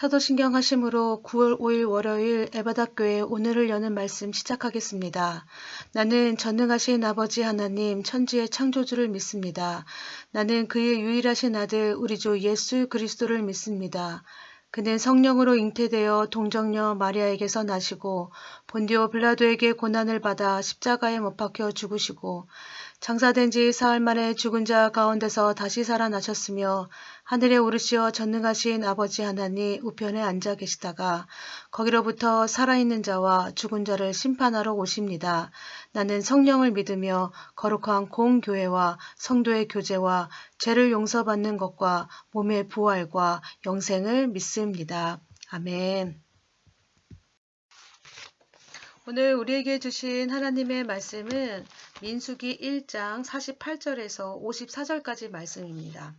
사도신경 하심으로 9월 5일 월요일 에바다교회 오늘을 여는 말씀 시작하겠습니다. 나는 전능하신 아버지 하나님 천지의 창조주를 믿습니다. 나는 그의 유일하신 아들 우리 주 예수 그리스도를 믿습니다. 그는 성령으로 잉태되어 동정녀 마리아에게서 나시고 본디오 빌라도에게 고난을 받아 십자가에 못 박혀 죽으시고 장사된 지 사흘 만에 죽은 자 가운데서 다시 살아나셨으며 하늘에 오르시어 전능하신 아버지 하나님 우편에 앉아 계시다가 거기로부터 살아있는 자와 죽은 자를 심판하러 오십니다. 나는 성령을 믿으며 거룩한 공교회와 성도의 교제와 죄를 용서받는 것과 몸의 부활과 영생을 믿습니다. 아멘. 오늘 우리에게 주신 하나님의 말씀은 민수기 1장 48절에서 54절까지 말씀입니다.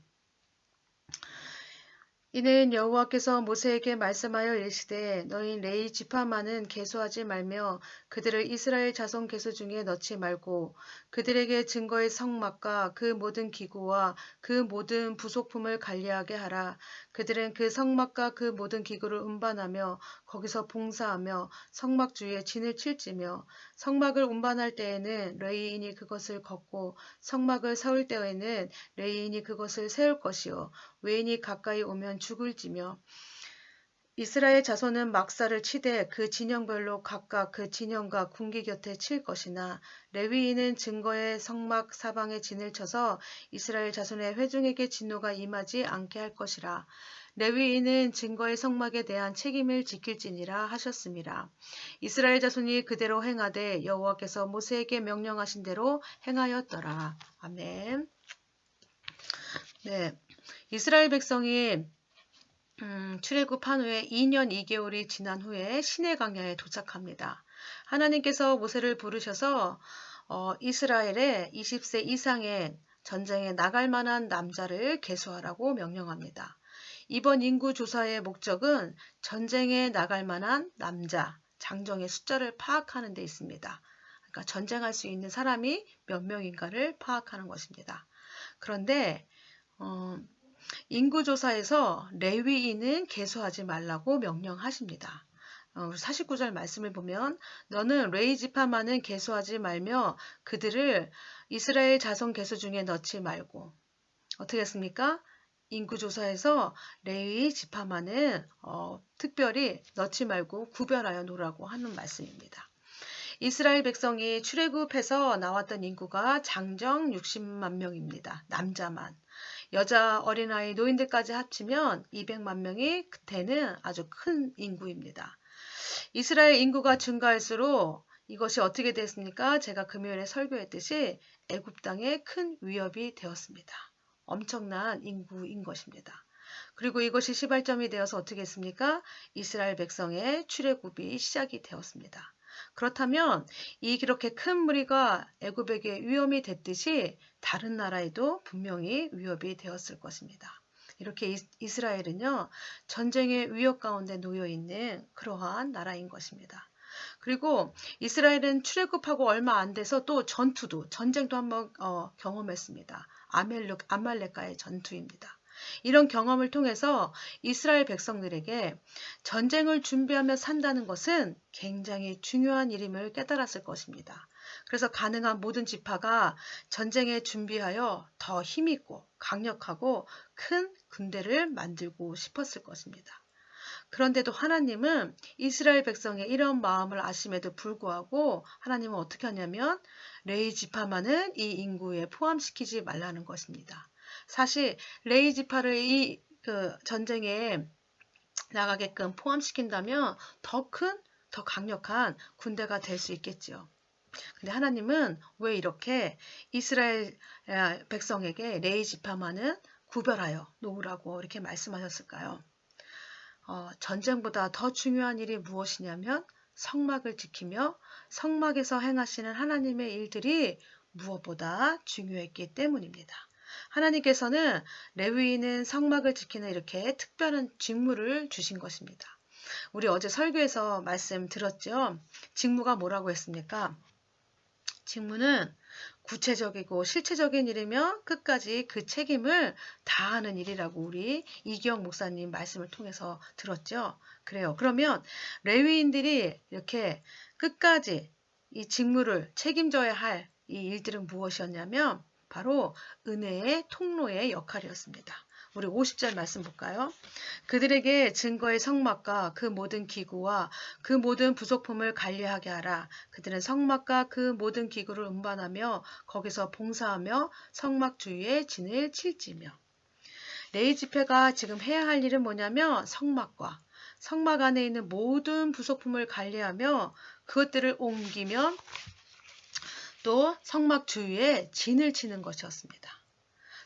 이는 여호와께서 모세에게 말씀하여 이르시되 너희 레위 지파만은 계수하지 말며 그들을 이스라엘 자손 계수 중에 넣지 말고 그들에게 증거의 성막과 그 모든 기구와 그 모든 부속품을 관리하게 하라. 그들은 그 성막과 그 모든 기구를 운반하며 거기서 봉사하며 성막 주위에 진을 칠지며 성막을 운반할 때에는 레위인이 그것을 걷고 성막을 세울 때에는 레위인이 그것을 세울 것이요 외인이 가까이 오면 죽을지며 이스라엘 자손은 막사를 치되 그 진영별로 각각 그 진영과 군기 곁에 칠 것이나 레위인은 증거의 성막 사방에 진을 쳐서 이스라엘 자손의 회중에게 진노가 임하지 않게 할 것이라. 레위인은 증거의 성막에 대한 책임을 지킬지니라 하셨습니다. 이스라엘 자손이 그대로 행하되 여호와께서 모세에게 명령하신 대로 행하였더라. 아멘. 네. 이스라엘 백성이 출애굽한 후에 2년 2개월이 지난 후에 시내 광야에 도착합니다. 하나님께서 모세를 부르셔서 이스라엘의 20세 이상의 전쟁에 나갈 만한 남자를 계수하라고 명령합니다. 이번 인구 조사의 목적은 전쟁에 나갈 만한 남자, 장정의 숫자를 파악하는 데 있습니다. 그러니까 전쟁할 수 있는 사람이 몇 명인가를 파악하는 것입니다. 그런데 인구조사에서 레위인은 계수하지 말라고 명령하십니다. 49절 말씀을 보면 너는 레위 지파만은 계수하지 말며 그들을 이스라엘 자손 계수 중에 넣지 말고 어떻게 했습니까? 인구조사에서 레위 지파만은 특별히 넣지 말고 구별하여 놓으라고 하는 말씀입니다. 이스라엘 백성이 출애굽해서 나왔던 인구가 장정 60만 명입니다. 남자만. 여자, 어린아이, 노인들까지 합치면 200만 명이 그때는 아주 큰 인구입니다. 이스라엘 인구가 증가할수록 이것이 어떻게 됐습니까? 제가 금요일에 설교했듯이 애굽 땅에 큰 위협이 되었습니다. 엄청난 인구인 것입니다. 그리고 이것이 시발점이 되어서 어떻게 했습니까? 이스라엘 백성의 출애굽이 시작이 되었습니다. 그렇다면 이렇게 큰 무리가 애굽에게 위험이 됐듯이 다른 나라에도 분명히 위협이 되었을 것입니다. 이렇게 이스라엘은요 전쟁의 위협 가운데 놓여 있는 그러한 나라인 것입니다. 그리고 이스라엘은 출애굽하고 얼마 안 돼서 또 전쟁도 한번 경험했습니다. 아말렉과의 전투입니다. 이런 경험을 통해서 이스라엘 백성들에게 전쟁을 준비하며 산다는 것은 굉장히 중요한 일임을 깨달았을 것입니다. 그래서 가능한 모든 지파가 전쟁에 준비하여 더 힘있고 강력하고 큰 군대를 만들고 싶었을 것입니다. 그런데도 하나님은 이스라엘 백성의 이런 마음을 아심에도 불구하고 하나님은 어떻게 하냐면 레위 지파만은 이 인구에 포함시키지 말라는 것입니다. 사실 레위 지파를 이 전쟁에 나가게끔 포함시킨다면 더 강력한 군대가 될 수 있겠지요. 근데 하나님은 왜 이렇게 이스라엘 백성에게 레위 지파만은 구별하여 놓으라고 이렇게 말씀하셨을까요? 전쟁보다 더 중요한 일이 무엇이냐면 성막을 지키며 성막에서 행하시는 하나님의 일들이 무엇보다 중요했기 때문입니다. 하나님께서는 레위인은 성막을 지키는 이렇게 특별한 직무를 주신 것입니다. 우리 어제 설교에서 말씀 들었죠? 직무가 뭐라고 했습니까? 직무는 구체적이고 실체적인 일이며 끝까지 그 책임을 다하는 일이라고 우리 이기영 목사님 말씀을 통해서 들었죠. 그래요. 그러면 레위인들이 이렇게 끝까지 이 직무를 책임져야 할 이 일들은 무엇이었냐면 바로 은혜의 통로의 역할이었습니다. 우리 50절 말씀 볼까요? 그들에게 증거의 성막과 그 모든 기구와 그 모든 부속품을 관리하게 하라. 그들은 성막과 그 모든 기구를 운반하며 거기서 봉사하며 성막 주위에 진을 칠지며. 레위 집회가 지금 해야 할 일은 뭐냐면 성막과 성막 안에 있는 모든 부속품을 관리하며 그것들을 옮기면 또 성막 주위에 진을 치는 것이었습니다.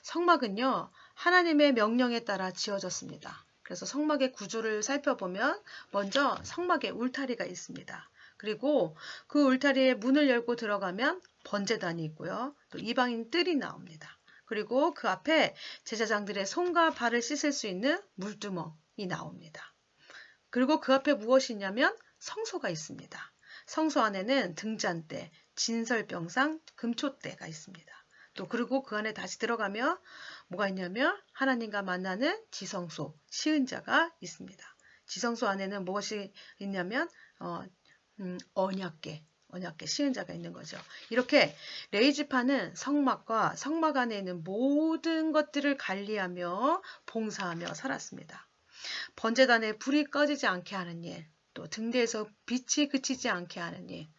성막은요, 하나님의 명령에 따라 지어졌습니다. 그래서 성막의 구조를 살펴보면 먼저 성막에 울타리가 있습니다. 그리고 그 울타리에 문을 열고 들어가면 번제단이 있고요. 또 이방인 뜰이 나옵니다. 그리고 그 앞에 제사장들의 손과 발을 씻을 수 있는 물두멍이 나옵니다. 그리고 그 앞에 무엇이 있냐면 성소가 있습니다. 성소 안에는 등잔대, 진설병상, 금초대가 있습니다. 또 그리고 그 안에 다시 들어가면 뭐가 있냐면 하나님과 만나는 지성소, 시은자가 있습니다. 지성소 안에는 무엇이 있냐면 언약궤 시은자가 있는 거죠. 이렇게 레위지파는 성막과 성막 안에 있는 모든 것들을 관리하며 봉사하며 살았습니다. 번제단에 불이 꺼지지 않게 하는 일, 또 등대에서 빛이 그치지 않게 하는 일,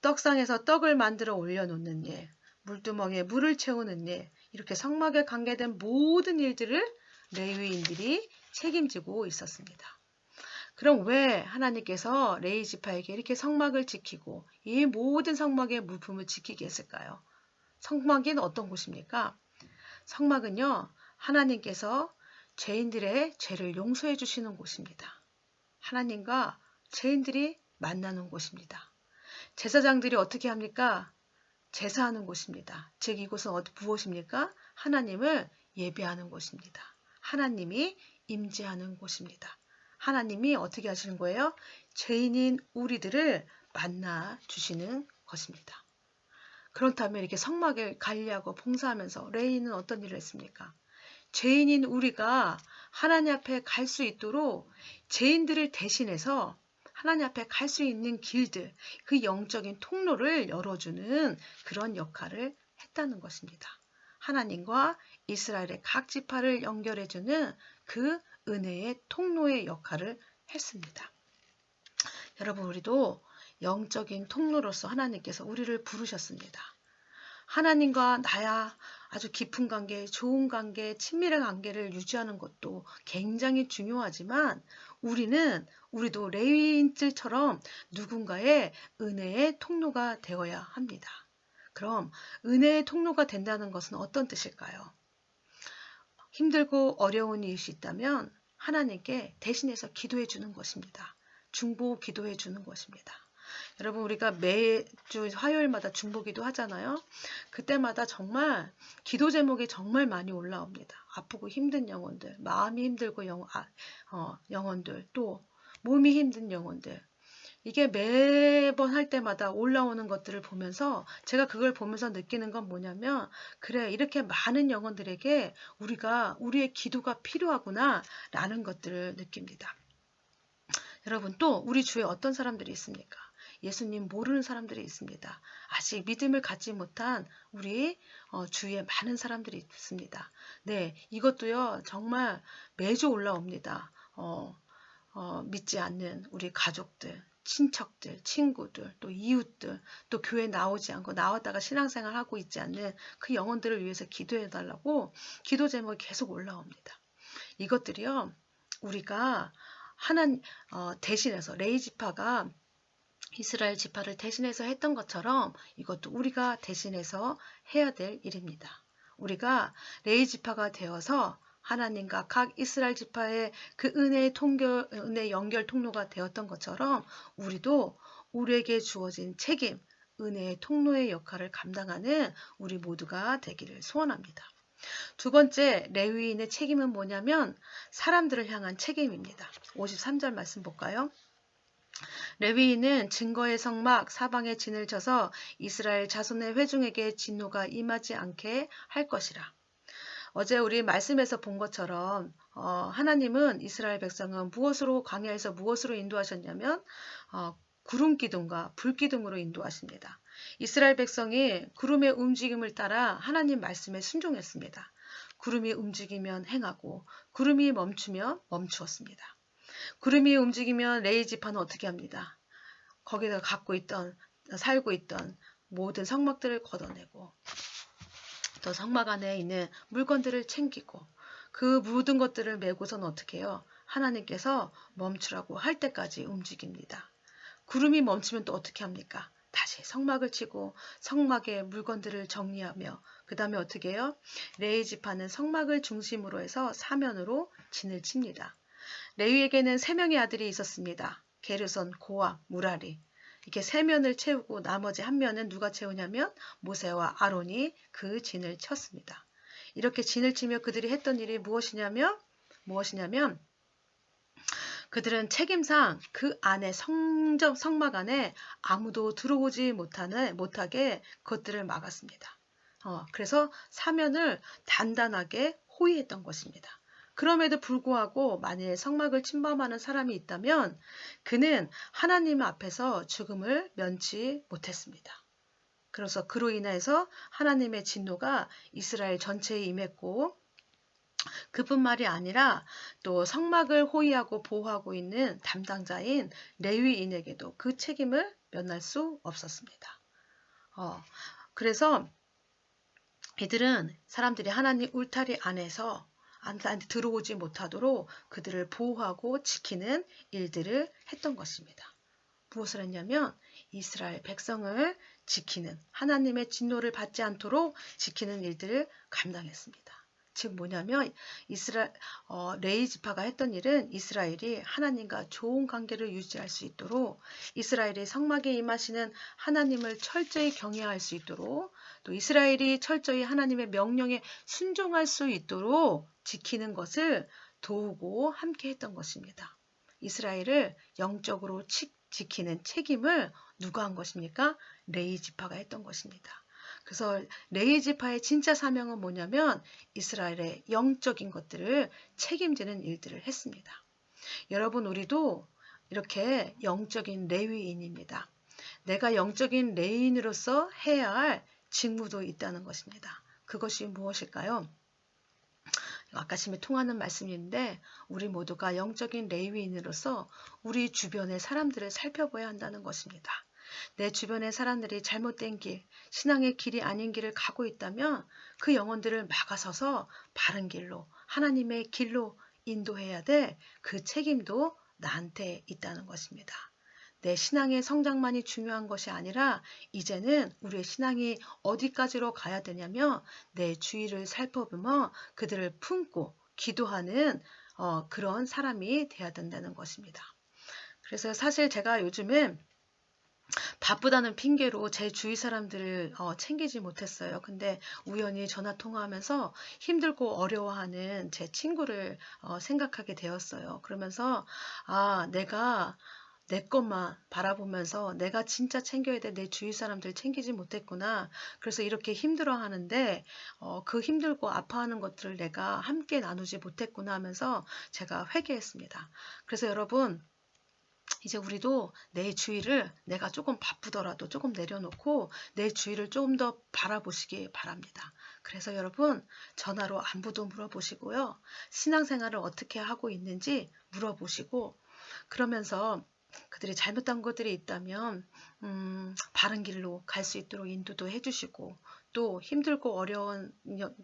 떡상에서 떡을 만들어 올려놓는 일, 물두멍에 물을 채우는 일, 이렇게 성막에 관계된 모든 일들을 레위인들이 책임지고 있었습니다. 그럼 왜 하나님께서 레위 지파에게 이렇게 성막을 지키고 이 모든 성막의 물품을 지키게 했을까요? 성막은 어떤 곳입니까? 성막은요, 하나님께서 죄인들의 죄를 용서해 주시는 곳입니다. 하나님과 죄인들이 만나는 곳입니다. 제사장들이 어떻게 합니까? 제사하는 곳입니다. 즉 이곳은 무엇입니까? 하나님을 예배하는 곳입니다. 하나님이 임재하는 곳입니다. 하나님이 어떻게 하시는 거예요? 죄인인 우리들을 만나 주시는 것입니다. 그렇다면 이렇게 성막을 관리하고 봉사하면서 레위인은 어떤 일을 했습니까? 죄인인 우리가 하나님 앞에 갈 수 있도록 죄인들을 대신해서 하나님 앞에 갈 수 있는 길들, 그 영적인 통로를 열어주는 그런 역할을 했다는 것입니다. 하나님과 이스라엘의 각 지파를 연결해주는 그 은혜의 통로의 역할을 했습니다. 여러분, 우리도 영적인 통로로서 하나님께서 우리를 부르셨습니다. 하나님과 나야 아주 깊은 관계, 좋은 관계, 친밀한 관계를 유지하는 것도 굉장히 중요하지만 우리도 레위인들처럼 누군가의 은혜의 통로가 되어야 합니다. 그럼 은혜의 통로가 된다는 것은 어떤 뜻일까요? 힘들고 어려운 일이 있다면 하나님께 대신해서 기도해 주는 것입니다. 중보 기도해 주는 것입니다. 여러분, 우리가 매주 화요일마다 중보기도 하잖아요. 그때마다 정말 기도 제목이 정말 많이 올라옵니다. 아프고 힘든 영혼들, 마음이 힘들고 영혼들, 또 몸이 힘든 영혼들. 이게 매번 할 때마다 올라오는 것들을 보면서 제가 그걸 보면서 느끼는 건 뭐냐면, 그래, 이렇게 많은 영혼들에게 우리의 기도가 필요하구나 라는 것들을 느낍니다. 여러분, 또 우리 주위에 어떤 사람들이 있습니까? 예수님 모르는 사람들이 있습니다. 아직 믿음을 갖지 못한 우리 주위에 많은 사람들이 있습니다. 네, 이것도요, 정말 매주 올라옵니다. 믿지 않는 우리 가족들, 친척들, 친구들, 또 이웃들, 또 교회 나오지 않고 나왔다가 신앙생활 하고 있지 않는 그 영혼들을 위해서 기도해달라고 기도 제목이 계속 올라옵니다. 이것들이요, 우리가 대신해서 레위 지파가 이스라엘 지파를 대신해서 했던 것처럼 이것도 우리가 대신해서 해야 될 일입니다. 우리가 레위 지파가 되어서 하나님과 각 이스라엘 지파의 그 은혜 연결 통로가 되었던 것처럼 우리도 우리에게 주어진 책임, 은혜의 통로의 역할을 감당하는 우리 모두가 되기를 소원합니다. 두 번째 레위인의 책임은 뭐냐면 사람들을 향한 책임입니다. 53절 말씀 볼까요? 레위인은 증거의 성막 사방에 진을 쳐서 이스라엘 자손의 회중에게 진노가 임하지 않게 할 것이라. 어제 우리 말씀에서 본 것처럼 하나님은 이스라엘 백성은 무엇으로 광야에서 무엇으로 인도하셨냐면 구름 기둥과 불 기둥으로 인도하십니다. 이스라엘 백성이 구름의 움직임을 따라 하나님 말씀에 순종했습니다. 구름이 움직이면 행하고 구름이 멈추면 멈추었습니다. 구름이 움직이면 레위 지파는 어떻게 합니다? 거기서 살고 있던 모든 성막들을 걷어내고 또 성막 안에 있는 물건들을 챙기고 그 모든 것들을 메고선 어떻게 해요? 하나님께서 멈추라고 할 때까지 움직입니다. 구름이 멈추면 또 어떻게 합니까? 다시 성막을 치고 성막의 물건들을 정리하며 그 다음에 어떻게 해요? 레위 지파는 성막을 중심으로 해서 사면으로 진을 칩니다. 레위에게는 3명의 아들이 있었습니다. 게르손, 고아, 무라리. 이렇게 3면을 채우고 나머지 1면은 누가 채우냐면 모세와 아론이 그 진을 쳤습니다. 이렇게 진을 치며 그들이 했던 일이 무엇이냐면 그들은 책임상 그 안에 성막 안에 아무도 들어오지 못하게 그것들을 막았습니다. 그래서 사면을 단단하게 호위했던 것입니다. 그럼에도 불구하고 만일 성막을 침범하는 사람이 있다면 그는 하나님 앞에서 죽음을 면치 못했습니다. 그래서 그로 인해서 하나님의 진노가 이스라엘 전체에 임했고 그뿐만이 아니라 또 성막을 호위하고 보호하고 있는 담당자인 레위인에게도 그 책임을 면할 수 없었습니다. 그래서 이들은 사람들이 하나님 울타리 안에서 들어오지 못하도록 그들을 보호하고 지키는 일들을 했던 것입니다. 무엇을 했냐면 이스라엘 백성을 지키는 하나님의 진노를 받지 않도록 지키는 일들을 감당했습니다. 즉 뭐냐면 레위 지파가 했던 일은 이스라엘이 하나님과 좋은 관계를 유지할 수 있도록 이스라엘이 성막에 임하시는 하나님을 철저히 경외할 수 있도록 또 이스라엘이 철저히 하나님의 명령에 순종할 수 있도록 지키는 것을 도우고 함께 했던 것입니다. 이스라엘을 영적으로 지키는 책임을 누가 한 것입니까? 레위 지파가 했던 것입니다. 그래서 레위 지파의 진짜 사명은 뭐냐면 이스라엘의 영적인 것들을 책임지는 일들을 했습니다. 여러분 우리도 이렇게 영적인 레위인입니다. 내가 영적인 레위인으로서 해야 할 직무도 있다는 것입니다. 그것이 무엇일까요? 아까심에 통하는 말씀인데 우리 모두가 영적인 레위인으로서 우리 주변의 사람들을 살펴봐야 한다는 것입니다. 내 주변의 사람들이 잘못된 길, 신앙의 길이 아닌 길을 가고 있다면 그 영혼들을 막아서서 바른 길로, 하나님의 길로 인도해야 될 그 책임도 나한테 있다는 것입니다. 내 신앙의 성장만이 중요한 것이 아니라 이제는 우리의 신앙이 어디까지로 가야 되냐면 내 주위를 살펴보며 그들을 품고 기도하는 그런 사람이 돼야 된다는 것입니다. 그래서 사실 제가 요즘은 바쁘다는 핑계로 제 주위 사람들을 챙기지 못했어요. 근데 우연히 전화 통화하면서 힘들고 어려워하는 제 친구를 생각하게 되었어요. 그러면서 내가 내 것만 바라보면서 내가 진짜 챙겨야 돼 내 주위 사람들 챙기지 못했구나. 그래서 이렇게 힘들어하는데 그 힘들고 아파하는 것들을 내가 함께 나누지 못했구나 하면서 제가 회개했습니다. 그래서 여러분 이제 우리도 내 주위를 내가 조금 바쁘더라도 조금 내려놓고 내 주위를 조금 더 바라보시기 바랍니다. 그래서 여러분 전화로 안부도 물어보시고요. 신앙생활을 어떻게 하고 있는지 물어보시고 그러면서 그들이 잘못한 것들이 있다면 바른 길로 갈 수 있도록 인도도 해주시고 또 힘들고 어려운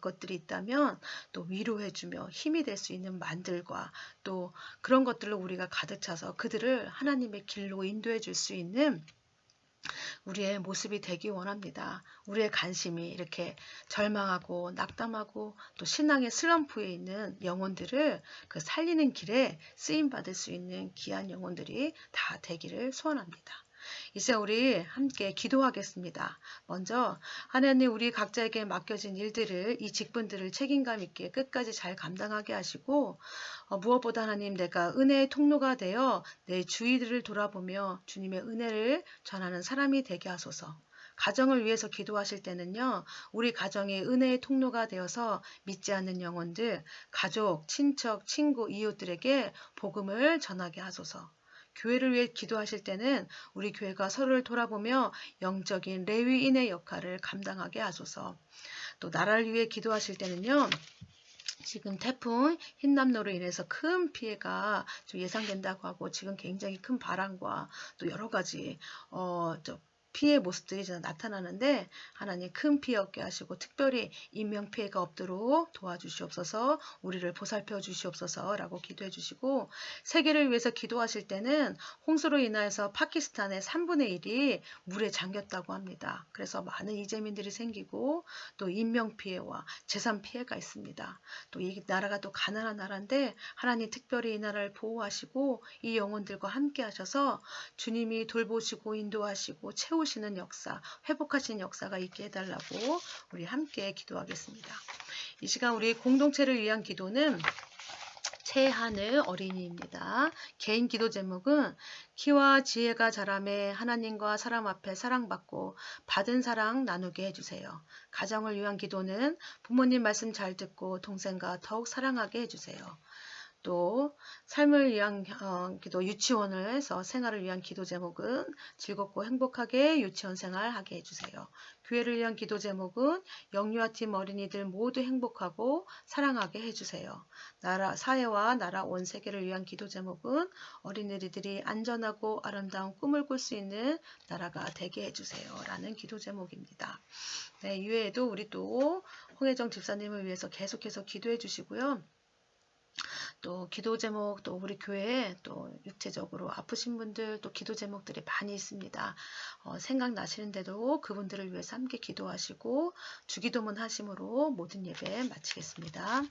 것들이 있다면 또 위로해주며 힘이 될 수 있는 말들과 또 그런 것들로 우리가 가득 차서 그들을 하나님의 길로 인도해 줄 수 있는 우리의 모습이 되기 원합니다. 우리의 관심이 이렇게 절망하고 낙담하고 또 신앙의 슬럼프에 있는 영혼들을 그 살리는 길에 쓰임받을 수 있는 귀한 영혼들이 다 되기를 소원합니다. 이제 우리 함께 기도하겠습니다. 먼저 하나님 우리 각자에게 맡겨진 일들을 이 직분들을 책임감 있게 끝까지 잘 감당하게 하시고 무엇보다 하나님 내가 은혜의 통로가 되어 내 주위들을 돌아보며 주님의 은혜를 전하는 사람이 되게 하소서. 가정을 위해서 기도하실 때는요, 우리 가정이 은혜의 통로가 되어서 믿지 않는 영혼들, 가족, 친척, 친구, 이웃들에게 복음을 전하게 하소서. 교회를 위해 기도하실 때는 우리 교회가 서로를 돌아보며 영적인 레위인의 역할을 감당하게 하소서. 또 나라를 위해 기도하실 때는요, 지금 태풍 흰남노로 인해서 큰 피해가 좀 예상된다고 하고 지금 굉장히 큰 바람과 또 여러 가지 피해 모습들이 나타나는데 하나님 큰 피해 없게 하시고 특별히 인명피해가 없도록 도와주시옵소서. 우리를 보살펴 주시옵소서라고 기도해 주시고 세계를 위해서 기도하실 때는 홍수로 인하여서 파키스탄의 3분의 1이 물에 잠겼다고 합니다. 그래서 많은 이재민들이 생기고 또 인명피해와 재산피해가 있습니다. 또 이 나라가 또 가난한 나라인데 하나님 특별히 이 나라를 보호하시고 이 영혼들과 함께 하셔서 주님이 돌보시고 인도하시고 채우시는 역사, 회복하시는 역사가 있게 해달라고 우리 함께 기도하겠습니다. 이 시간 우리 공동체를 위한 기도는 최하늘 어린이입니다. 개인 기도 제목은 키와 지혜가 자라매 하나님과 사람 앞에 사랑받고 받은 사랑 나누게 해주세요. 가정을 위한 기도는 부모님 말씀 잘 듣고 동생과 더욱 사랑하게 해주세요. 또 삶을 위한 기도 유치원을 해서 생활을 위한 기도 제목은 즐겁고 행복하게 유치원 생활하게 해주세요. 교회를 위한 기도 제목은 영유아팀 어린이들 모두 행복하고 사랑하게 해주세요. 나라 사회와 나라 온 세계를 위한 기도 제목은 어린이들이 안전하고 아름다운 꿈을 꿀 수 있는 나라가 되게 해주세요. 라는 기도 제목입니다. 네, 이외에도 우리 또 홍혜정 집사님을 위해서 계속해서 기도해 주시고요. 또 기도 제목 또 우리 교회에 또 육체적으로 아프신 분들 또 기도 제목들이 많이 있습니다. 생각나시는데도 그분들을 위해서 함께 기도하시고 주기도문 하심으로 모든 예배 마치겠습니다.